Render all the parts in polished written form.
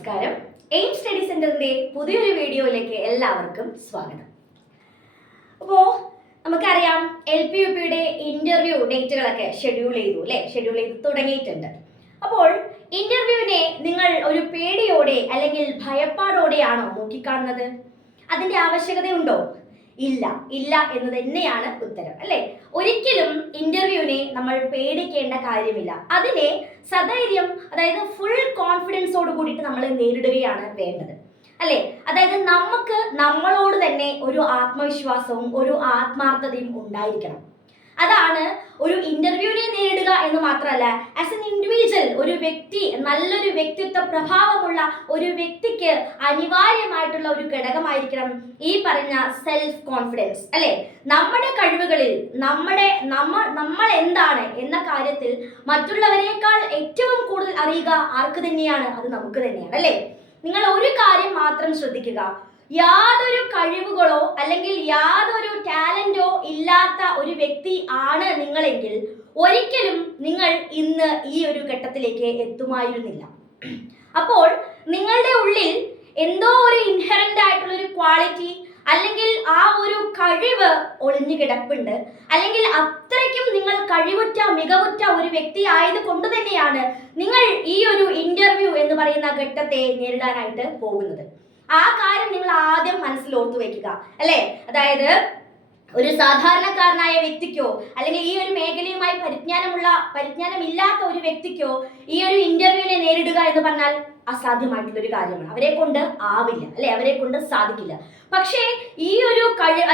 നമസ്കാരം. Aim study സെന്ററിന്റെ പുതിയൊരു വീഡിയോയിലേക്ക് എല്ലാവർക്കും സ്വാഗതം. അപ്പോൾ നമുക്കറിയാം LP-UPയുടെ ഇന്റർവ്യൂ ഡേറ്റുകളൊക്കെ ഷെഡ്യൂൾ ചെയ്ത് തുടങ്ങിയിട്ടുണ്ട്. അപ്പോൾ ഇന്റർവ്യൂവിനെ നിങ്ങൾ ഒരു പേടിയോടെ അല്ലെങ്കിൽ ഭയപ്പാടോടെയാണോ നോക്കിക്കാണുന്നത്? അതിന്റെ ആവശ്യകതയുണ്ടോ? ഇല്ല എന്ന് തന്നെയാണ് ഉത്തരം, അല്ലെ? ഒരിക്കലും ഇന്റർവ്യൂവിനെ നമ്മൾ പേടിക്കേണ്ട കാര്യമില്ല. അതിനെ സധൈര്യം, അതായത് ഫുൾ കോൺഫിഡൻസോട് കൂടിയിട്ട് നമ്മൾ നേരിടുകയാണ് വേണ്ടത്, അല്ലെ? അതായത് നമുക്ക് നമ്മളോട് തന്നെ ഒരു ആത്മവിശ്വാസവും ഒരു ആത്മാർത്ഥതയും ഉണ്ടായിരിക്കണം. അതാണ് ഒരു ഇന്റർവ്യൂവിനെ നേരിടുക എന്ന് മാത്രമല്ല, ആസ് എൻ ഇൻഡിവിജ്വൽ ഒരു വ്യക്തി, നല്ലൊരു വ്യക്തിത്വ പ്രഭാവമുള്ള ഒരു വ്യക്തിക്ക് അനിവാര്യമായിട്ടുള്ള ഒരു ഘടകമായിരിക്കണം ഈ പറഞ്ഞ സെൽഫ് കോൺഫിഡൻസ്, അല്ലെ? നമ്മുടെ കഴിവുകളിൽ നമ്മൾ എന്താണ് എന്ന കാര്യത്തിൽ മറ്റുള്ളവരെക്കാൾ ഏറ്റവും കൂടുതൽ അറിയുക ആർക്ക് തന്നെയാണ്? അത് നമുക്ക് തന്നെയാണ്, അല്ലെ? നിങ്ങൾ ഒരു കാര്യം മാത്രം ശ്രദ്ധിക്കുക. യാതൊരു കഴിവുകളോ അല്ലെങ്കിൽ യാതൊരു ടാലന്റോ ഇല്ലാത്ത ഒരു വ്യക്തി ആണ് നിങ്ങളെങ്കിൽ ഒരിക്കലും നിങ്ങൾ ഇന്ന് ഈ ഒരു ഘട്ടത്തിലേക്ക് എത്തുമായിരുന്നില്ല. അപ്പോൾ നിങ്ങളുടെ ഉള്ളിൽ എന്തോ ഒരു ഇൻഹെറന്റ് ആയിട്ടുള്ള ഒരു ക്വാളിറ്റി അല്ലെങ്കിൽ ആ ഒരു കഴിവ് ഒളിഞ്ഞു കിടപ്പുണ്ട്, അല്ലെങ്കിൽ അത്രയ്ക്കും നിങ്ങൾ മികവുറ്റ ഒരു വ്യക്തി ആയത് കൊണ്ട് തന്നെയാണ് നിങ്ങൾ ഈ ഒരു ഇന്റർവ്യൂ എന്ന് പറയുന്ന ഘട്ടത്തെ നേരിടാനായിട്ട് പോകുന്നത്. ആ കാര്യം നിങ്ങൾ ആദ്യം മനസ്സിൽ ഓർത്തു വെക്കുക, അല്ലെ? അതായത് ഒരു സാധാരണക്കാരനായ വ്യക്തിക്കോ അല്ലെങ്കിൽ ഈ ഒരു മേഖലയുമായി പരിജ്ഞാനമില്ലാത്ത ഒരു വ്യക്തിക്കോ ഈ ഒരു ഇന്റർവ്യൂവിനെ നേരിടുക എന്ന് പറഞ്ഞാൽ അസാധ്യമായിട്ടുള്ള ഒരു കാര്യമാണ്. അവരെ കൊണ്ട് ആവില്ല, അല്ലെ? അവരെ കൊണ്ട് സാധിക്കില്ല. പക്ഷേ ഈ ഒരു കഴിവ്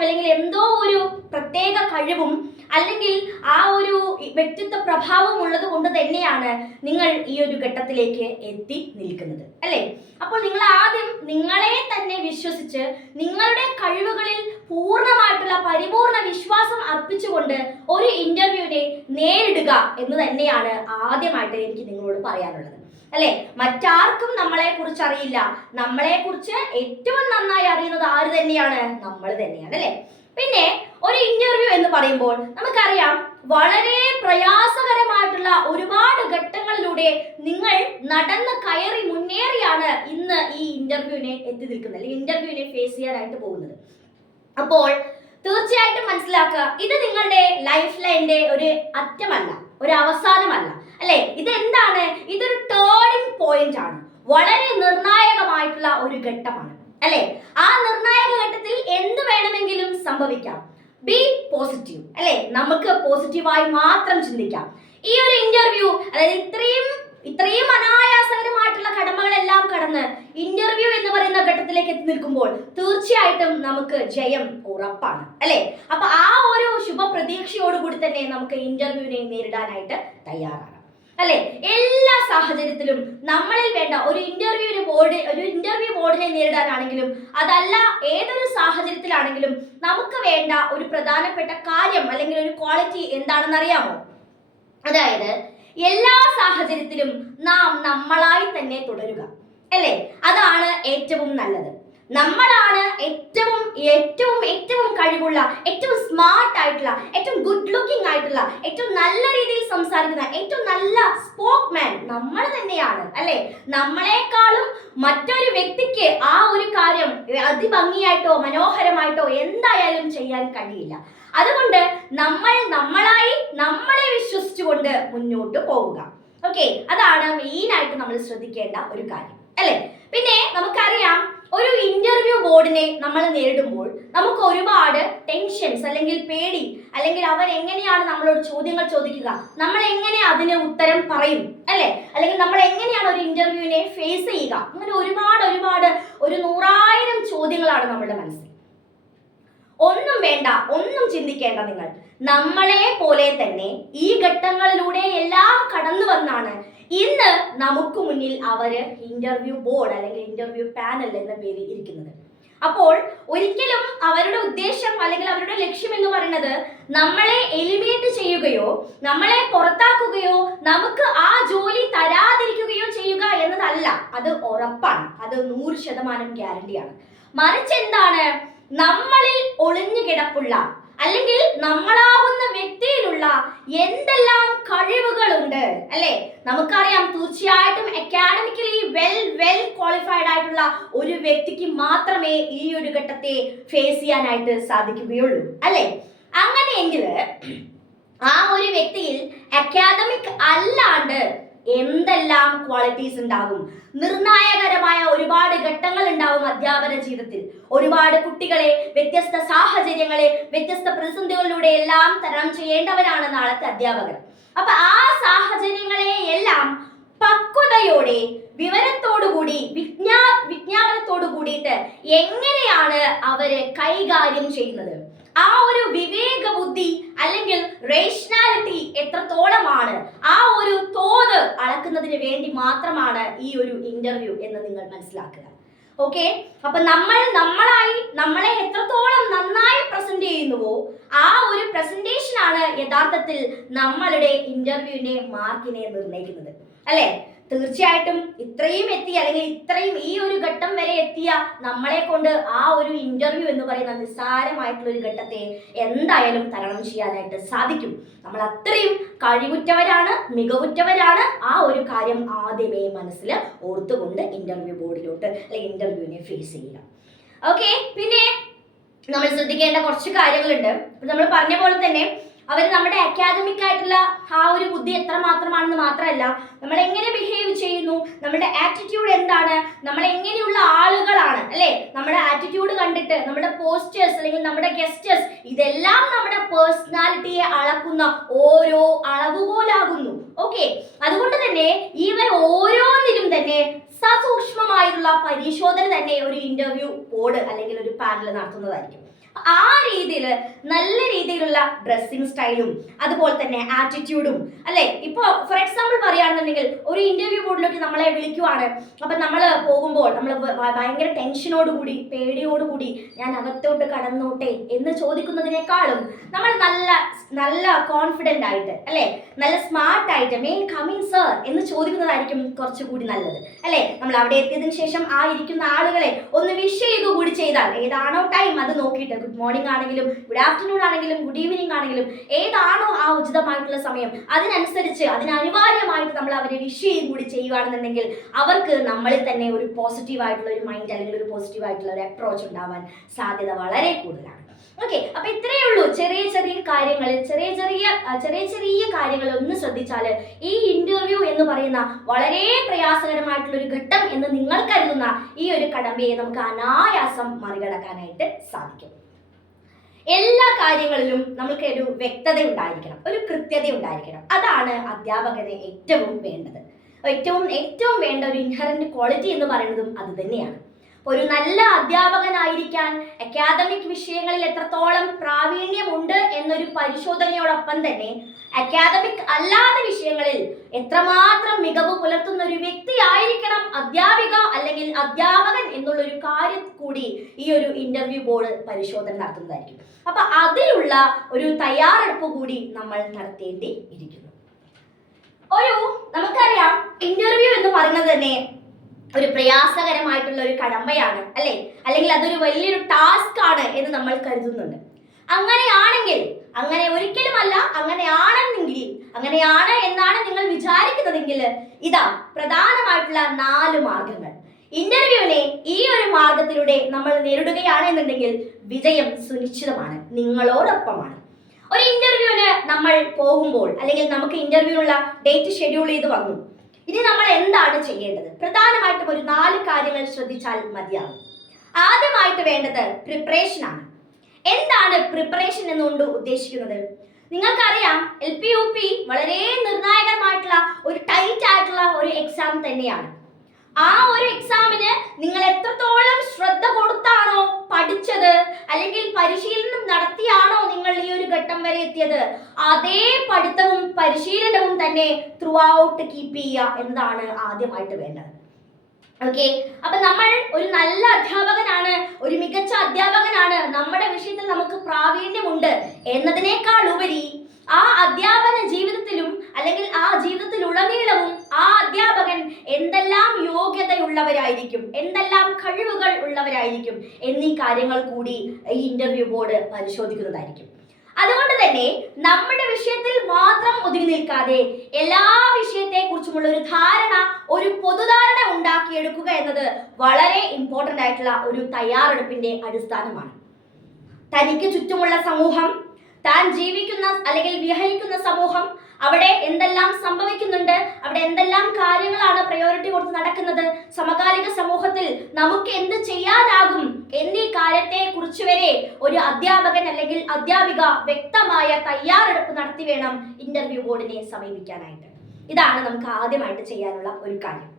അല്ലെങ്കിൽ എന്തോ ഒരു പ്രത്യേക കഴിവും അല്ലെങ്കിൽ ആ ഒരു വ്യക്തിത്വ പ്രഭാവം ഉള്ളത് കൊണ്ട് തന്നെയാണ് നിങ്ങൾ ഈ ഒരു ഘട്ടത്തിലേക്ക് എത്തി നിൽക്കുന്നത്, അല്ലെ? അപ്പോൾ നിങ്ങൾ ആദ്യം നിങ്ങളെ തന്നെ വിശ്വസിച്ച് നിങ്ങളുടെ കഴിവുകളിൽ പൂർണ്ണമായിട്ടുള്ള പരിപൂർണ വിശ്വാസം അർപ്പിച്ചുകൊണ്ട് ഒരു ഇന്റർവ്യൂവിനെ നേരിടുക എന്ന് തന്നെയാണ് ആദ്യമായിട്ട് എനിക്ക് നിങ്ങളോട് പറയാനുള്ളത്, അല്ലെ? മറ്റാർക്കും നമ്മളെ കുറിച്ച് അറിയില്ല. നമ്മളെ കുറിച്ച് ഏറ്റവും നന്നായി അറിയുന്നത് ആര് തന്നെയാണ്? നമ്മൾ തന്നെയാണ്, അല്ലെ? പിന്നെ ഒരു ഇന്റർവ്യൂ എന്ന് പറയുമ്പോൾ നമുക്കറിയാം വളരെ പ്രയാസകരമായിട്ടുള്ള ഒരുപാട് ഘട്ടങ്ങളിലൂടെ നിങ്ങൾ നടന്ന് കയറി മുന്നേറിയാണ് ഇന്ന് ഈ ഇന്റർവ്യൂവിനെ എത്തി നിൽക്കുന്നത്, അല്ലെങ്കിൽ ഇന്റർവ്യൂവിനെ ഫേസ് ചെയ്യാനായിട്ട് പോകുന്നത്. അപ്പോൾ തീർച്ചയായിട്ടും മനസ്സിലാക്കുക, ഇത് നിങ്ങളുടെ ലൈഫ് ലൈനിന്റെ ഒരു അറ്റമല്ല, ഒരു അവസാനമല്ല, അല്ലെ? ഇതെന്താണ്? ഇതൊരു ടേണിംഗ് പോയിന്റ് ആണ്. വളരെ നിർണായകമായിട്ടുള്ള ഒരു ഘട്ടമാണ്, അല്ലെ? ആ നിർണായക ഘട്ടത്തിൽ എന്ത് വേണമെങ്കിലും സംഭവിക്കാം. ബി പോസിറ്റീവ്, അല്ലെ? നമുക്ക് പോസിറ്റീവായി മാത്രം ചിന്തിക്കാം. ഈ ഒരു ഇന്റർവ്യൂ, അതായത് ഇത്രയും അനായാസകരമായിട്ടുള്ള കടമകളെല്ലാം കടന്ന് ഇന്റർവ്യൂ എന്ന് പറയുന്ന ഘട്ടത്തിലേക്ക് എത്തി നിൽക്കുമ്പോൾ തീർച്ചയായിട്ടും നമുക്ക് ജയം ഉറപ്പാണ്, അല്ലെ? അപ്പൊ ആ ഒരു ശുഭപ്രതീക്ഷയോടുകൂടി തന്നെ നമുക്ക് ഇന്റർവ്യൂവിനെ നേരിടാനായിട്ട് തയ്യാറാണ്, അല്ലെ? എല്ലാ സാഹചര്യത്തിലും നമ്മളിൽ വേണ്ട ഒരു ഇന്റർവ്യൂ ബോർഡിനെ നേരിടാനാണെങ്കിലും അതല്ല ഏതൊരു സാഹചര്യത്തിലാണെങ്കിലും നമുക്ക് വേണ്ട ഒരു പ്രധാനപ്പെട്ട കാര്യം അല്ലെങ്കിൽ ഒരു ക്വാളിറ്റി എന്താണെന്ന് അറിയാമോ? അതായത് എല്ലാ സാഹചര്യത്തിലും നാം നമ്മളായി തന്നെ തുടരുക, അല്ലെ? അതാണ് ഏറ്റവും നല്ലത്. നമ്മളാണ് ഏറ്റവും കഴിവുള്ള, ഏറ്റവും സ്മാർട്ട് ആയിട്ടുള്ള, ഏറ്റവും ഗുഡ് ലുക്കിംഗ് ആയിട്ടുള്ള, ഏറ്റവും നല്ല രീതിയിൽ സംസാരിക്കുന്ന, ഏറ്റവും നല്ല സ്പോക്ക് മാൻ നമ്മൾ തന്നെയാണ്, അല്ലെ? നമ്മളെക്കാളും മറ്റൊരു വ്യക്തിക്ക് ആ ഒരു കാര്യം അതിഭംഗിയായിട്ടോ മനോഹരമായിട്ടോ എന്തായാലും ചെയ്യാൻ കഴിയില്ല. അതുകൊണ്ട് നമ്മളെ വിശ്വസിച്ചുകൊണ്ട് മുന്നോട്ട് പോവുക. ഓക്കെ, അതാണ് മെയിനായിട്ട് നമ്മൾ ശ്രദ്ധിക്കേണ്ട ഒരു കാര്യം, അല്ലെ? പിന്നെ നമുക്കറിയാം ഒരു ഇന്റർവ്യൂ ബോർഡിനെ നമ്മൾ നേരിടുമ്പോൾ നമുക്ക് ഒരുപാട് ടെൻഷൻസ് അല്ലെങ്കിൽ പേടി, അല്ലെങ്കിൽ അവരെങ്ങനെയാണ് നമ്മളോട് ചോദ്യങ്ങൾ ചോദിക്കുക, നമ്മൾ എങ്ങനെ അതിന് ഉത്തരം പറയും, അല്ലെ? അല്ലെങ്കിൽ നമ്മൾ എങ്ങനെയാണ് ഒരു ഇന്റർവ്യൂവിനെ ഫേസ് ചെയ്യുക, അങ്ങനെ ഒരുപാട് ഒരു 100,000 ചോദ്യങ്ങളാണ് നമ്മുടെ മനസ്സിൽ. ഒന്നും വേണ്ട, ഒന്നും ചിന്തിക്കേണ്ട. നിങ്ങൾ നമ്മളെ പോലെ തന്നെ ഈ ഘട്ടങ്ങളിലൂടെ എല്ലാം കടന്നു വന്നാണ് ഇന്ന് നമുക്ക് മുന്നിൽ അവര് ഇന്റർവ്യൂ ബോർഡ് അല്ലെങ്കിൽ ഇന്റർവ്യൂ പാനൽ എന്ന പേരിൽ ഇരിക്കുന്നത്. അപ്പോൾ ഒരിക്കലും അവരുടെ ഉദ്ദേശം അല്ലെങ്കിൽ അവരുടെ ലക്ഷ്യം എന്ന് പറയുന്നത് നമ്മളെ എലിമിനേറ്റ് ചെയ്യുകയോ നമ്മളെ പുറത്താക്കുകയോ നമുക്ക് ആ ജോലി തരാതിരിക്കുകയോ ചെയ്യുക എന്നതല്ല. അത് ഉറപ്പാണ്, അത് 100% ഗ്യാരണ്ടിയാണ്. മറിച്ച് എന്താണ്? നമ്മളിൽ ഒളിഞ്ഞു കിടപ്പുള്ള അല്ലെങ്കിൽ നമ്മളാകുന്ന വ്യക്തിയിലുള്ള എന്തെല്ലാം കഴിവുകളുണ്ട് അല്ലെ? നമുക്കറിയാം, തീർച്ചയായിട്ടും അക്കാഡമിക്കലി വെൽ ക്വാളിഫൈഡ് ആയിട്ടുള്ള ഒരു വ്യക്തിക്ക് മാത്രമേ ഈ ഒരു ഘട്ടത്തെ ഫേസ് ചെയ്യാനായിട്ട് സാധിക്കുകയുള്ളൂ അല്ലെ? അങ്ങനെയെങ്കിൽ ആ ഒരു വ്യക്തിയിൽ അക്കാദമിക് അല്ലാണ്ട് എന്തെല്ലാം ക്വാളിറ്റീസ് ഉണ്ടാകും? നിർണായകരമായ ഒരുപാട് ഘട്ടങ്ങൾ ഉണ്ടാവും അധ്യാപന ജീവിതത്തിൽ. ഒരുപാട് കുട്ടികളെ വ്യത്യസ്ത സാഹചര്യങ്ങളെ വ്യത്യസ്ത പ്രതിസന്ധികളിലൂടെ എല്ലാം തരണം ചെയ്യേണ്ടവരാണ് നാളത്തെ അധ്യാപകർ. അപ്പൊ ആ സാഹചര്യങ്ങളെ എല്ലാം പക്വതയോടെ, വിവരത്തോടുകൂടി, വിജ്ഞാപനത്തോടു കൂടിയിട്ട് എങ്ങനെയാണ് അവര് കൈകാര്യം ചെയ്യുന്നത്? ആ ഒരു വിവേക ബുദ്ധി അല്ലെങ്കിൽ റേഷണാലിറ്റി എത്രത്തോളമാണ്, ആ ഒരു തോത് അളക്കുന്നതിന് വേണ്ടി മാത്രമാണ് ഈ ഒരു ഇന്റർവ്യൂ എന്ന് നിങ്ങൾ മനസ്സിലാക്കുക. ഓക്കെ, അപ്പൊ നമ്മളെ എത്രത്തോളം നന്നായി പ്രസന്റ് ചെയ്യുന്നുവോ ആ ഒരു പ്രസന്റേഷൻ ആണ് യഥാർത്ഥത്തിൽ നമ്മളുടെ ഇന്റർവ്യൂവിന്റെ മാർക്കിനെ നിർണ്ണയിക്കുന്നത് അല്ലെ? തീർച്ചയായിട്ടും ഇത്രയും എത്തി, അല്ലെങ്കിൽ ഇത്രയും ഈ ഒരു ഘട്ടം വരെ എത്തിയ നമ്മളെ കൊണ്ട് ആ ഒരു ഇന്റർവ്യൂ എന്ന് പറയുന്ന നിസ്സാരമായിട്ടുള്ള ഒരു ഘട്ടത്തെ എന്തായാലും തരണം ചെയ്യാനായിട്ട് സാധിക്കും. നമ്മൾ അത്രയും കഴിവുറ്റവരാണ്, മികവുറ്റവരാണ്. ആ ഒരു കാര്യം ആദ്യമേ മനസ്സിൽ ഓർത്തുകൊണ്ട് ഇന്റർവ്യൂ ബോർഡിലോട്ട് അല്ലെങ്കിൽ ഇന്റർവ്യൂവിനെ ഫേസ് ചെയ്യുക. ഓക്കെ, പിന്നെ നമ്മൾ ശ്രദ്ധിക്കേണ്ട കുറച്ച് കാര്യങ്ങളുണ്ട്. നമ്മൾ പറഞ്ഞ പോലെ തന്നെ അവർ നമ്മുടെ അക്കാദമിക് ആയിട്ടുള്ള ആ ഒരു ബുദ്ധി എത്ര മാത്രമാണെന്ന് മാത്രമല്ല, നമ്മൾ എങ്ങനെ ബിഹേവ് ചെയ്യുന്നു, നമ്മുടെ ആറ്റിറ്റ്യൂഡ് എന്താണ്, നമ്മൾ എങ്ങനെയുള്ള ആളുകളാണ് അല്ലെ? നമ്മുടെ ആറ്റിറ്റ്യൂഡ് കണ്ടിട്ട് നമ്മുടെ പോസ്റ്റേഴ്സ് അല്ലെങ്കിൽ നമ്മുടെ ഗസ്റ്റേഴ്സ് ഇതെല്ലാം നമ്മുടെ പേഴ്സണാലിറ്റിയെ അളക്കുന്ന ഓരോ അളവുകോലാകുന്നു. ഓക്കെ, അതുകൊണ്ട് തന്നെ ഇവ ഓരോന്നിലും തന്നെ സസൂക്ഷ്മമായിട്ടുള്ള പരിശോധന തന്നെ ഒരു ഇന്റർവ്യൂ ബോർഡ് അല്ലെങ്കിൽ ഒരു പാനൽ നടത്തുന്നതായിരിക്കും. ആ രീതിയിൽ നല്ല രീതിയിലുള്ള ഡ്രസ്സിങ് സ്റ്റൈലും അതുപോലെ തന്നെ ആറ്റിറ്റ്യൂഡും അല്ലെ? ഇപ്പൊ ഫോർ എക്സാമ്പിൾ പറയുകയാണെന്നുണ്ടെങ്കിൽ ഒരു ഇന്റർവ്യൂ ബോർഡിലേക്ക് നമ്മളെ വിളിക്കുവാണ്. അപ്പൊ നമ്മൾ പോകുമ്പോൾ നമ്മൾ ഭയങ്കര ടെൻഷനോടുകൂടി, പേടിയോടുകൂടി ഞാൻ അകത്തോട്ട് കടന്നോട്ടെ എന്ന് ചോദിക്കുന്നതിനേക്കാളും നമ്മൾ നല്ല കോൺഫിഡന്റ് ആയിട്ട് അല്ലെ, നല്ല സ്മാർട്ട് ആയിട്ട് മേ കമിൻ സർ എന്ന് ചോദിക്കുന്നതായിരിക്കും കുറച്ചുകൂടി നല്ലത് അല്ലെ? നമ്മൾ അവിടെ എത്തിയതിനു ശേഷം ആ ഇരിക്കുന്ന ആളുകളെ ഒന്ന് വിഷ് ചെയ്യുക കൂടി ചെയ്താൽ, ഏതാണോ ടൈം അത് നോക്കിയിട്ട്, ഗുഡ് മോർണിംഗ് ആണെങ്കിലും ഗുഡ് ആഫ്റ്റർനൂൺ ആണെങ്കിലും ഗുഡ് ഈവനിങ് ആണെങ്കിലും ഏതാണോ ആ ഉചിതമായിട്ടുള്ള സമയം അതിനനുസരിച്ച് അതിനനിവാര്യമായിട്ട് നമ്മൾ അവരെ വിഷ് ചെയ്യും കൂടി ചെയ്യുകയാണെന്നുണ്ടെങ്കിൽ അവർക്ക് നമ്മളിൽ തന്നെ ഒരു പോസിറ്റീവ് ആയിട്ടുള്ള ഒരു മൈൻഡ് അല്ലെങ്കിൽ ഒരു പോസിറ്റീവ് ആയിട്ടുള്ള ഒരു അപ്രോച്ച് ഉണ്ടാവാൻ സാധ്യത വളരെ കൂടുതലാണ്. ഓക്കെ, അപ്പൊ ഇത്രയേ ഉള്ളൂ. ചെറിയ കാര്യങ്ങളിൽ ചെറിയ കാര്യങ്ങൾ ഒന്ന് ശ്രദ്ധിച്ചാൽ ഈ ഇന്റർവ്യൂ എന്ന് പറയുന്ന വളരെ പ്രയാസകരമായിട്ടുള്ള ഒരു ഘട്ടം എന്ന് നിങ്ങൾ കരുതുന്ന ഈ ഒരു കടമ്പയെ നമുക്ക് അനായാസം മറികടക്കാനായിട്ട് സാധിക്കും. എല്ലാ കാര്യങ്ങളിലും നമുക്ക് ഒരു വ്യക്തത ഉണ്ടായിരിക്കണം, ഒരു കൃത്യത ഉണ്ടായിരിക്കണം. അതാണ് അധ്യാപകന് ഏറ്റവും വേണ്ടത്. ഏറ്റവും വേണ്ട ഒരു ഇൻഹറന്റ് ക്വാളിറ്റി എന്ന് പറയുന്നതും അത് തന്നെയാണ്. ഒരു നല്ല അധ്യാപകനായിരിക്കാൻ അക്കാദമിക് വിഷയങ്ങളിൽ എത്രത്തോളം പ്രാവീണ്യമുണ്ട് എന്നൊരു പരിശോധനയോടൊപ്പം തന്നെ അക്കാദമിക് അല്ലാത്ത വിഷയങ്ങളിൽ എത്രമാത്രം മികവ് പുലർത്തുന്ന ഒരു വ്യക്തി ആയിരിക്കണം അധ്യാപിക അല്ലെങ്കിൽ അധ്യാപകൻ എന്നുള്ള ഒരു കാര്യം കൂടി ഈ ഒരു ഇന്റർവ്യൂ ബോർഡ് പരിശോധന നടത്തുന്നതായിരിക്കും. അപ്പൊ അതിലുള്ള ഒരു തയ്യാറെടുപ്പ് കൂടി നമ്മൾ നടത്തേണ്ടി ഇരിക്കുന്നു. നമുക്കറിയാം, ഇന്റർവ്യൂ എന്ന് പറയുന്നത് തന്നെ ഒരു പ്രയാസകരമായിട്ടുള്ള ഒരു കടമ്പയാണ് അല്ലെ? അല്ലെങ്കിൽ അതൊരു വലിയൊരു ടാസ്ക് ആണ് എന്ന് നമ്മൾ കരുതുന്നുണ്ട്. അങ്ങനെ ഒരിക്കലുമല്ല. അങ്ങനെയാണ് എന്നാണ് നിങ്ങൾ വിചാരിക്കുന്നതെങ്കിൽ ഇതാ പ്രധാനമായിട്ടുള്ള 4 മാർഗങ്ങൾ. ഇന്റർവ്യൂവിനെ ഈ ഒരു മാർഗത്തിലൂടെ നമ്മൾ നേരിടുകയാണ് എന്നുണ്ടെങ്കിൽ വിജയം സുനിശ്ചിതമാണ്, നിങ്ങളോടൊപ്പമാണ്. ഒരു ഇന്റർവ്യൂവിന് നമ്മൾ പോകുമ്പോൾ അല്ലെങ്കിൽ നമുക്ക് ഇന്റർവ്യൂവിനുള്ള ഡേറ്റ് ഷെഡ്യൂൾ ചെയ്ത് വന്നു. ഇനി നമ്മൾ എന്താണ് ചെയ്യേണ്ടത്? പ്രധാനമായിട്ടും ഒരു 4 കാര്യങ്ങൾ ശ്രദ്ധിച്ചാൽ മതിയാകും. ആദ്യമായിട്ട് വേണ്ടത് പ്രിപ്പറേഷൻ ആണ്. എന്താണ് പ്രിപ്പറേഷൻ എന്നുകൊണ്ട് ഉദ്ദേശിക്കുന്നത്? നിങ്ങൾക്കറിയാം, LP UP വളരെ നിർണായകമായിട്ടുള്ള ഒരു ടൈറ്റ് ആയിട്ടുള്ള ഒരു എക്സാം തന്നെയാണ്. ആ ഒരു എക്സാമിന് നിങ്ങൾ എത്രത്തോളം ശ്രദ്ധ കൊടുത്താണോ പഠിച്ചത് അല്ലെങ്കിൽ പരിശീലനം നടത്തിയാണോ നിങ്ങൾ ഈ ഒരു ഘട്ടം വരെ എത്തിയത്, അതേ പഠിത്തവും പരിശീലനവും തന്നെ ത്രൂ ഔട്ട് കീപ്പ് ചെയ്യുക എന്നതാണ് ആദ്യമായിട്ട് വേണ്ടത്. ഓക്കെ, അപ്പൊ നമ്മൾ ഒരു നല്ല അധ്യാപകനാണ്, ഒരു മികച്ച അധ്യാപകനാണ്, നമ്മുടെ വിഷയത്തിൽ നമുക്ക് പ്രാവീണ്യമുണ്ട് എന്നതിനേക്കാൾ ഉപരി ആ അധ്യാപന ജീവിതത്തിലും അല്ലെങ്കിൽ ആ ജീവിതത്തിലുടനീളവും ആ അധ്യാപകൻ എന്തെല്ലാം യോഗ്യതയുള്ളവരായിരിക്കും, എന്തെല്ലാം കഴിവുകൾ ഉള്ളവരായിരിക്കും എന്നീ കാര്യങ്ങൾ കൂടി ഈ ഇന്റർവ്യൂ ബോർഡ് പരിശോധിക്കുന്നതായിരിക്കും. അതുകൊണ്ട് തന്നെ നമ്മുടെ വിഷയത്തിൽ മാത്രം ഒതുങ്ങി നിൽക്കാതെ എല്ലാ വിഷയത്തെ കുറിച്ചുമുള്ള ഒരു ധാരണ, ഒരു പൊതുധാരണ ഉണ്ടാക്കിയെടുക്കുക എന്നത് വളരെ ഇമ്പോർട്ടന്റ് ആയിട്ടുള്ള ഒരു തയ്യാറെടുപ്പിന്റെ അടിസ്ഥാനമാണ്. തനിക്ക് ചുറ്റുമുള്ള സമൂഹം, താൻ ജീവിക്കുന്ന അല്ലെങ്കിൽ വിഹരിക്കുന്ന സമൂഹം, അവിടെ എന്തെല്ലാം സംഭവിക്കുന്നുണ്ട്, അവിടെ എന്തെല്ലാം കാര്യങ്ങളാണ് പ്രയോറിറ്റി കൊടുത്ത് നടക്കുന്നത്, സമകാലിക സമൂഹത്തിൽ നമുക്ക് എന്ത് ചെയ്യാനാകും എന്നീ കാര്യത്തെ കുറിച്ച് വരെ ഒരു അധ്യാപകൻ അല്ലെങ്കിൽ അധ്യാപിക വ്യക്തമായ തയ്യാറെടുപ്പ് നടത്തി വേണം ഇന്റർവ്യൂ ബോർഡിനെ സമീപിക്കാനായിട്ട്. ഇതാണ് നമുക്ക് ആദ്യമായിട്ട് ചെയ്യാനുള്ള ഒരു കാര്യം.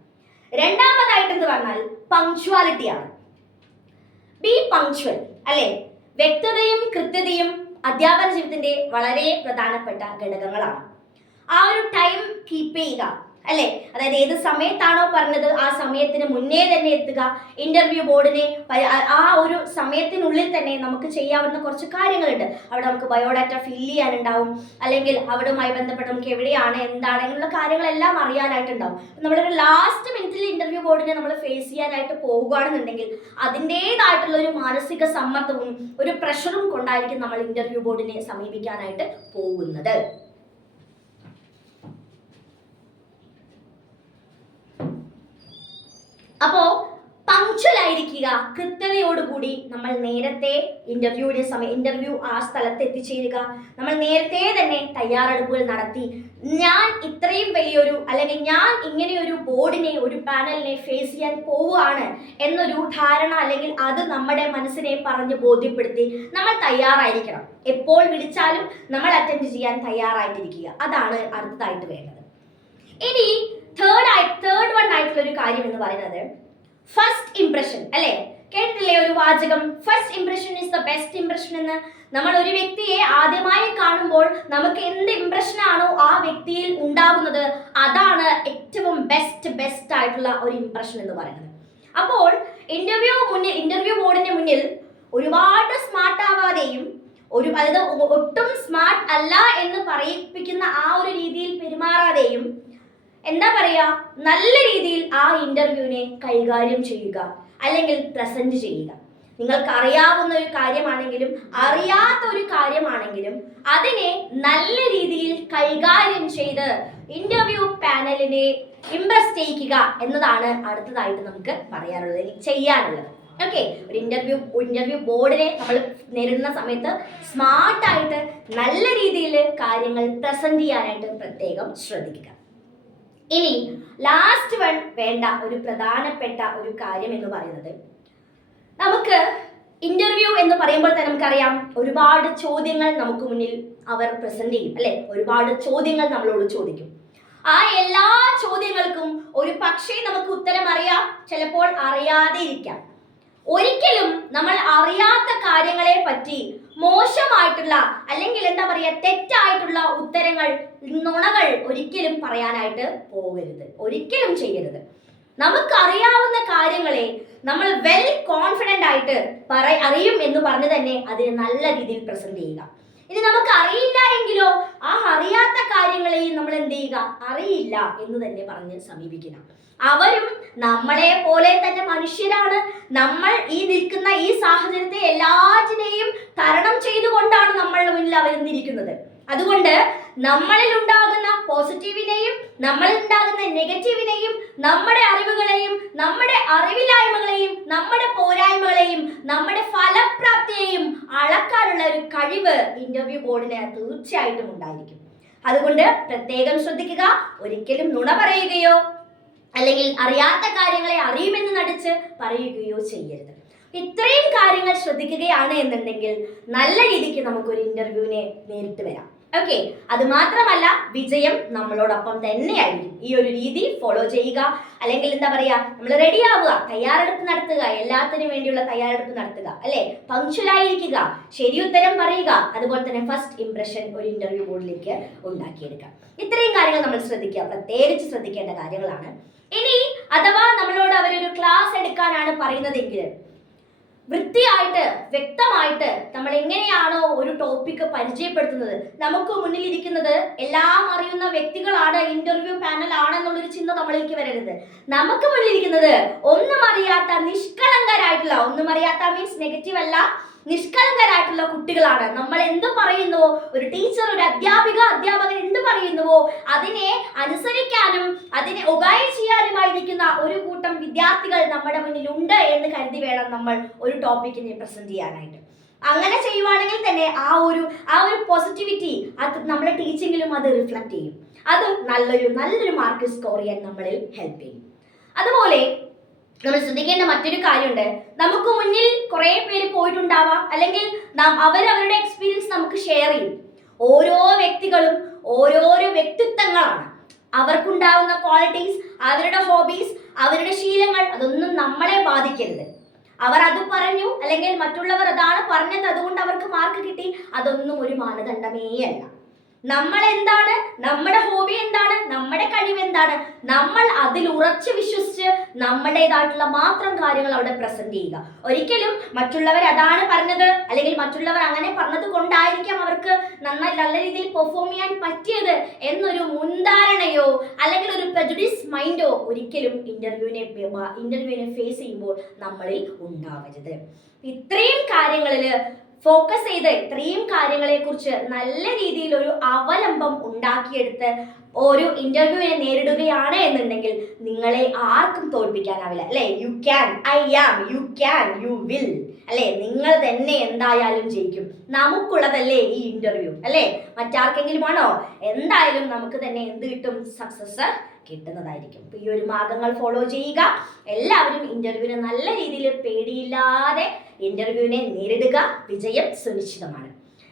രണ്ടാമതായിട്ട് എന്ന് പറഞ്ഞാൽ പങ്ക്ച്വാലിറ്റിയാണ്. ബി പങ്ക്ച്വൽ, അല്ലെ? വ്യക്തതയും കൃത്യതയും അധ്യാപന ജീവിതത്തിന്റെ വളരെ പ്രധാനപ്പെട്ട ഘടകങ്ങളാണ്. ആ ഒരു ടൈം കീപ്പ് ചെയ്യുക, അല്ലെ? അതായത് ഏത് സമയത്താണോ പറഞ്ഞത് ആ സമയത്തിന് മുന്നേ തന്നെ എത്തുക. ഇന്റർവ്യൂ ബോർഡിനെ ആ ഒരു സമയത്തിനുള്ളിൽ തന്നെ നമുക്ക് ചെയ്യാവുന്ന കുറച്ച് കാര്യങ്ങളുണ്ട്. അവിടെ നമുക്ക് ബയോഡാറ്റ ഫില്ല് ചെയ്യാനുണ്ടാവും, അല്ലെങ്കിൽ അവിടുമായി ബന്ധപ്പെട്ട് നമുക്ക് എവിടെയാണ് എന്താണ് എന്നുള്ള കാര്യങ്ങളെല്ലാം അറിയാനായിട്ടുണ്ടാവും. നമ്മളൊരു ലാസ്റ്റ് മിനിറ്റിൽ ഇന്റർവ്യൂ ബോർഡിനെ നമ്മൾ ഫേസ് ചെയ്യാനായിട്ട് പോകുകയാണെന്നുണ്ടെങ്കിൽ അതിൻ്റെതായിട്ടുള്ള ഒരു മാനസിക സമ്മർദ്ദവും ഒരു പ്രഷറും കൊണ്ടായിരിക്കും നമ്മൾ ഇന്റർവ്യൂ ബോർഡിനെ സമീപിക്കാനായിട്ട് പോകുന്നത്. അപ്പോ പങ്ക്ച്വൽ ആയിരിക്കുക, കൃത്യതയോടുകൂടി നമ്മൾ നേരത്തെ ഇന്റർവ്യൂ ആ സ്ഥലത്ത് എത്തിച്ചേരുക. നമ്മൾ നേരത്തെ തന്നെ തയ്യാറെടുപ്പുകൾ നടത്തി ഞാൻ ഇത്രയും വലിയൊരു അല്ലെങ്കിൽ ഞാൻ ഇങ്ങനെയൊരു ബോർഡിനെ, ഒരു പാനലിനെ ഫേസ് ചെയ്യാൻ പോവുകയാണ് എന്നൊരു ധാരണ അല്ലെങ്കിൽ അത് നമ്മുടെ മനസ്സിനെ പറഞ്ഞ് ബോധ്യപ്പെടുത്തി നമ്മൾ തയ്യാറായിരിക്കണം. എപ്പോൾ വിളിച്ചാലും നമ്മൾ അറ്റൻഡ് ചെയ്യാൻ തയ്യാറായിട്ടിരിക്കുക. അതാണ് അടുത്തതായിട്ട് വേണ്ടത്. ഇനി തേർഡ് വൺ ആയിട്ടുള്ള ഒരു കാര്യം എന്ന് പറയുന്നത് ഫസ്റ്റ് ഇംപ്രഷൻ, അല്ലെ? കേട്ടിട്ടില്ലേ ഒരു വാചകം, first impression is the best impression എന്ന്? നമ്മൾ ഒരു വ്യക്തിയെ ആദ്യമായി കാണുമ്പോൾ നമുക്ക് എന്ത് ഇംപ്രഷൻ ആണോ ആ വ്യക്തിയിൽ ഉണ്ടാകുന്നത് അതാണ് ഏറ്റവും ബെസ്റ്റ് ആയിട്ടുള്ള ഒരു ഇംപ്രഷൻ എന്ന് പറയുന്നത്. അപ്പോൾ ഇന്റർവ്യൂ ബോർഡിന്റെ മുന്നിൽ ഒരുപാട് സ്മാർട്ട് ആവാതെയും അതായത് ഒട്ടും സ്മാർട്ട് അല്ല എന്ന് പറയിപ്പിക്കുന്ന ആ ഒരു രീതിയിൽ പെരുമാറാതെയും എന്താ പറയാ, നല്ല രീതിയിൽ ആ ഇന്റർവ്യൂവിനെ കൈകാര്യം ചെയ്യുക അല്ലെങ്കിൽ പ്രസന്റ് ചെയ്യുക. നിങ്ങൾക്ക് അറിയാവുന്ന ഒരു കാര്യമാണെങ്കിലും അറിയാത്ത ഒരു കാര്യമാണെങ്കിലും അതിനെ നല്ല രീതിയിൽ കൈകാര്യം ചെയ്ത് ഇന്റർവ്യൂ പാനലിനെ ഇംപ്രസ് ചെയ്യിക്കുക എന്നതാണ് അടുത്തതായിട്ട് നമുക്ക് പറയാനുള്ളത്, ചെയ്യാനുള്ളത്. ഓക്കെ, ഒരു ഇന്റർവ്യൂ ബോർഡിനെ നമ്മൾ നേരിടുന്ന സമയത്ത് സ്മാർട്ടായിട്ട് നല്ല രീതിയിൽ കാര്യങ്ങൾ പ്രസന്റ് ചെയ്യാനായിട്ട് പ്രത്യേകം ശ്രദ്ധിക്കുക. ഇനി ലാസ്റ്റ് വൺ വേണ്ട ഒരു പ്രധാനപ്പെട്ട ഒരു കാര്യം എന്ന് പറയുന്നത്, നമുക്ക് ഇന്റർവ്യൂ എന്ന് പറയുമ്പോൾ തന്നെ നമുക്കറിയാം ഒരുപാട് ചോദ്യങ്ങൾ നമുക്ക് മുന്നിൽ അവർ പ്രസന്റ് ചെയ്യും, അല്ലെ? ഒരുപാട് ചോദ്യങ്ങൾ നമ്മളോട് ചോദിക്കും. ആ എല്ലാ ചോദ്യങ്ങൾക്കും ഒരു പക്ഷേ നമുക്ക് ഉത്തരം അറിയാം, ചിലപ്പോൾ അറിയാതെ ഇരിക്കാം. ഒരിക്കലും നമ്മൾ അറിയാത്ത കാര്യങ്ങളെ പറ്റി മോശമായിട്ടുള്ള അല്ലെങ്കിൽ എന്താ പറയാ തെറ്റായിട്ടുള്ള ഉത്തരങ്ങൾ, നുണകൾ ഒരിക്കലും പറയാനായിട്ട് പോകരുത്, ഒരിക്കലും ചെയ്യരുത്. നമുക്കറിയാവുന്ന കാര്യങ്ങളെ നമ്മൾ വെൽ കോൺഫിഡന്റ് ആയിട്ട് അറിയും എന്ന് പറഞ്ഞ് തന്നെ അതിനെ നല്ല രീതിയിൽ പ്രസന്റ് ചെയ്യുക. ഇനി നമുക്ക് അറിയില്ല എങ്കിലോ ആ അറിയാത്ത കാര്യങ്ങളെയും നമ്മൾ എന്ത് ചെയ്യുക, അറിയില്ല എന്ന് തന്നെ പറഞ്ഞ് സമീപിക്കണം. അവരും നമ്മളെ പോലെ തന്നെ മനുഷ്യരാണ്. നമ്മൾ ഈ നിൽക്കുന്ന ഈ സാഹചര്യത്തെ എല്ലാറ്റിനെയും തരണം ചെയ്തുകൊണ്ടാണ് നമ്മളുടെ മുന്നിൽ അവരിന്നിരിക്കുന്നത്. അതുകൊണ്ട് നമ്മളിൽ ഉണ്ടാകുന്ന പോസിറ്റീവിനെയും നമ്മളിൽ ഉണ്ടാകുന്ന നെഗറ്റീവിനെയും നമ്മുടെ അറിവുകളെയും നമ്മുടെ അറിവില്ലായ്മകളെയും നമ്മുടെ പോരായ്മകളെയും നമ്മുടെ ഫലപ്രാപ്തിയെയും അളക്കാനുള്ള ഒരു കഴിവ് ഇന്റർവ്യൂ ബോർഡിന് തീർച്ചയായിട്ടും ഉണ്ടായിരിക്കും. അതുകൊണ്ട് പ്രത്യേകം ശ്രദ്ധിക്കുക. ഒരിക്കലും നുണ പറയുകയോ അല്ലെങ്കിൽ അറിയാത്ത കാര്യങ്ങളെ അറിയുമെന്ന് നടിച്ച് പറയുകയോ ചെയ്യരുത്. ഇത്രയും കാര്യങ്ങൾ ശ്രദ്ധിക്കുകയാണ് എന്നുണ്ടെങ്കിൽ നല്ല രീതിക്ക് നമുക്കൊരു ഇന്റർവ്യൂവിനെ നേരിട്ട് വരാം. ഓക്കെ, അത് മാത്രമല്ല വിജയം നമ്മളോടൊപ്പം തന്നെയായിരിക്കും. ഈ ഒരു രീതി ഫോളോ ചെയ്യുക, അല്ലെങ്കിൽ എന്താ പറയാ, നമ്മൾ റെഡി ആവുക, തയ്യാറെടുപ്പ് നടത്തുക, എല്ലാത്തിനും വേണ്ടിയുള്ള തയ്യാറെടുപ്പ് നടത്തുക, അല്ലെ? പങ്ക്ച്വലായിരിക്കുക, ശരി ഉത്തരം പറയുക, അതുപോലെ തന്നെ ഫസ്റ്റ് ഇംപ്രഷൻ ഒരു ഇന്റർവ്യൂ ബോർഡിലേക്ക് ഉണ്ടാക്കിയെടുക്കുക. ഇത്രയും കാര്യങ്ങൾ നമ്മൾ ശ്രദ്ധിക്കുക, പ്രത്യേകിച്ച് ശ്രദ്ധിക്കേണ്ട കാര്യങ്ങളാണ്. ഇനി അഥവാ നമ്മളോട് അവരൊരു ക്ലാസ് എടുക്കാനാണ് പറയുന്നതെങ്കിൽ വൃത്തിയായിട്ട് വ്യക്തമായിട്ട് നമ്മൾ എങ്ങനെയാണോ ഒരു ടോപ്പിക്ക് പരിചയപ്പെടുത്തുന്നത്, നമുക്ക് മുന്നിലിരിക്കുന്നത് എല്ലാം അറിയുന്ന വ്യക്തികളാണ്, ഇന്റർവ്യൂ പാനൽ ആണെന്നുള്ളൊരു ചിന്ത നമ്മളിലേക്ക് വരരുത്. നമുക്ക് മുന്നിലിരിക്കുന്നത് ഒന്നും അറിയാത്ത നിഷ്കളങ്കരായിട്ടുള്ള, ഒന്നും അറിയാത്ത മീൻസ് നെഗറ്റീവ് അല്ല, നിഷ്കളങ്കരായിട്ടുള്ള കുട്ടികളാണ്. നമ്മൾ എന്ത് പറയുന്നുവോ, ഒരു ടീച്ചർ, ഒരു അധ്യാപകൻ എന്ത് പറയുന്നുവോ അതിനെ അനുസരിക്കാനും അതിനെ ഒബൈ ചെയ്യാനുമായിരിക്കുന്ന ഒരു കൂട്ടം വിദ്യാർത്ഥികൾ നമ്മുടെ മുന്നിലുണ്ട് എന്ന് കരുതി വേണം നമ്മൾ ഒരു ടോപ്പിക്കിനെ പ്രസന്റ് ചെയ്യാനായിട്ട്. അങ്ങനെ ചെയ്യുവാണെങ്കിൽ തന്നെ ആ ഒരു പോസിറ്റിവിറ്റി അത് നമ്മുടെ ടീച്ചിങ്ങിലും അത് റിഫ്ലക്ട് ചെയ്യും. അത് നല്ലൊരു മാർക്ക് സ്കോർ ചെയ്യാൻ നമ്മളിൽ ഹെൽപ്പ് ചെയ്യും. അതുപോലെ നമ്മൾ ശ്രദ്ധിക്കേണ്ട മറ്റൊരു കാര്യമുണ്ട്. നമുക്ക് മുന്നിൽ കുറെ പേര് പോയിട്ടുണ്ടാവാം, അല്ലെങ്കിൽ അവരവരുടെ എക്സ്പീരിയൻസ് നമുക്ക് ഷെയർ ചെയ്യും. ഓരോ വ്യക്തികളും ഓരോരോ വ്യക്തിത്വങ്ങളാണ്. അവർക്കുണ്ടാവുന്ന ക്വാളിറ്റീസ്, അവരുടെ ഹോബീസ്, അവരുടെ ശീലങ്ങൾ അതൊന്നും നമ്മളെ ബാധിക്കരുത്. അവർ അത് പറഞ്ഞു, അല്ലെങ്കിൽ മറ്റുള്ളവർ അതാണ് പറഞ്ഞത് അതുകൊണ്ട് അവർക്ക് മാർക്ക് കിട്ടി, അതൊന്നും ഒരു മാനദണ്ഡമേ അല്ല. നമ്മൾ എന്താണ്, നമ്മുടെ ഹോബി എന്താണ്, നമ്മുടെ കഴിവ് എന്താണ്, നമ്മൾ അതിൽ ഉറച്ചു വിശ്വസിച്ച് നമ്മുടേതായിട്ടുള്ള മാത്രം കാര്യങ്ങൾ അവിടെ പ്രസന്റ് ചെയ്യുക. ഒരിക്കലും മറ്റുള്ളവർ അതാണ് പറഞ്ഞത്, അല്ലെങ്കിൽ മറ്റുള്ളവർ അങ്ങനെ പറഞ്ഞത് കൊണ്ടായിരിക്കാം അവർക്ക് നല്ല രീതിയിൽ പെർഫോം ചെയ്യാൻ പറ്റിയത് എന്നൊരു മുൻധാരണയോ അല്ലെങ്കിൽ ഒരു പ്രെജുഡിസ് മൈൻഡോ ഒരിക്കലും ഇന്റർവ്യൂവിനെ ഫേസ് ചെയ്യുമ്പോൾ നമ്മളിൽ ഉണ്ടാവരുത്. ഇത്രയും കാര്യങ്ങളിൽ ഫോക്കസ് ചെയ്ത് ഇത്രയും കാര്യങ്ങളെ കുറിച്ച് നല്ല രീതിയിൽ ഒരു അവലംബം ഉണ്ടാക്കിയെടുത്ത് ഒരു ഇന്റർവ്യൂവിനെ നേരിടുകയാണ് എന്നുണ്ടെങ്കിൽ നിങ്ങളെ ആർക്കും തോൽപ്പിക്കാനാവില്ല. അല്ലെ, you can, I am, you can, you will. അല്ലെ, നിങ്ങൾ തന്നെ എന്തായാലും ജയിക്കും. നമുക്കുള്ളതല്ലേ ഈ ഇന്റർവ്യൂ, അല്ലെ, മറ്റാർക്കെങ്കിലും ആണോ? എന്തായാലും നമുക്ക് തന്നെ എന്ത് കിട്ടും? സക്സസ് കിട്ടുന്നതായിരിക്കും. അപ്പൊ ഈ ഒരു മാർഗങ്ങൾ ഫോളോ ചെയ്യുക. എല്ലാവരും ഇന്റർവ്യൂവിനെ നല്ല രീതിയിൽ പേടിയില്ലാതെ ഇന്റർവ്യൂവിനെ നേരിടുക. വിജയം സുനിശ്ചിതമാണ്.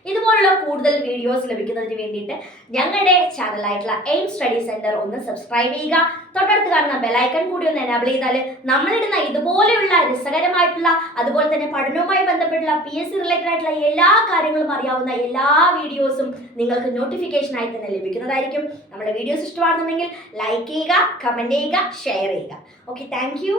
ഇതുപോലുള്ള കൂടുതൽ വീഡിയോസ് ലഭിക്കുന്നതിന് വേണ്ടിയിട്ട് ഞങ്ങളുടെ ചാനലായിട്ടുള്ള എയിം സ്റ്റഡി സെന്റർ ഒന്ന് സബ്സ്ക്രൈബ് ചെയ്യുക. തൊട്ടടുത്ത് കാണുന്ന ബെലൈക്കൺ കൂടി ഒന്ന് എനാബിൾ ചെയ്താൽ നമ്മളിടുന്ന ഇതുപോലെയുള്ള രസകരമായിട്ടുള്ള, അതുപോലെ തന്നെ പഠനവുമായി ബന്ധപ്പെട്ടുള്ള PSC റിലേറ്റഡ് ആയിട്ടുള്ള എല്ലാ കാര്യങ്ങളും അറിയാവുന്ന എല്ലാ വീഡിയോസും നിങ്ങൾക്ക് നോട്ടിഫിക്കേഷനായി തന്നെ ലഭിക്കുന്നതായിരിക്കും. നമ്മുടെ വീഡിയോസ് ഇഷ്ടമാണെന്നുണ്ടെങ്കിൽ ലൈക്ക് ചെയ്യുക, കമന്റ് ചെയ്യുക, ഷെയർ ചെയ്യുക. Okay, thank you.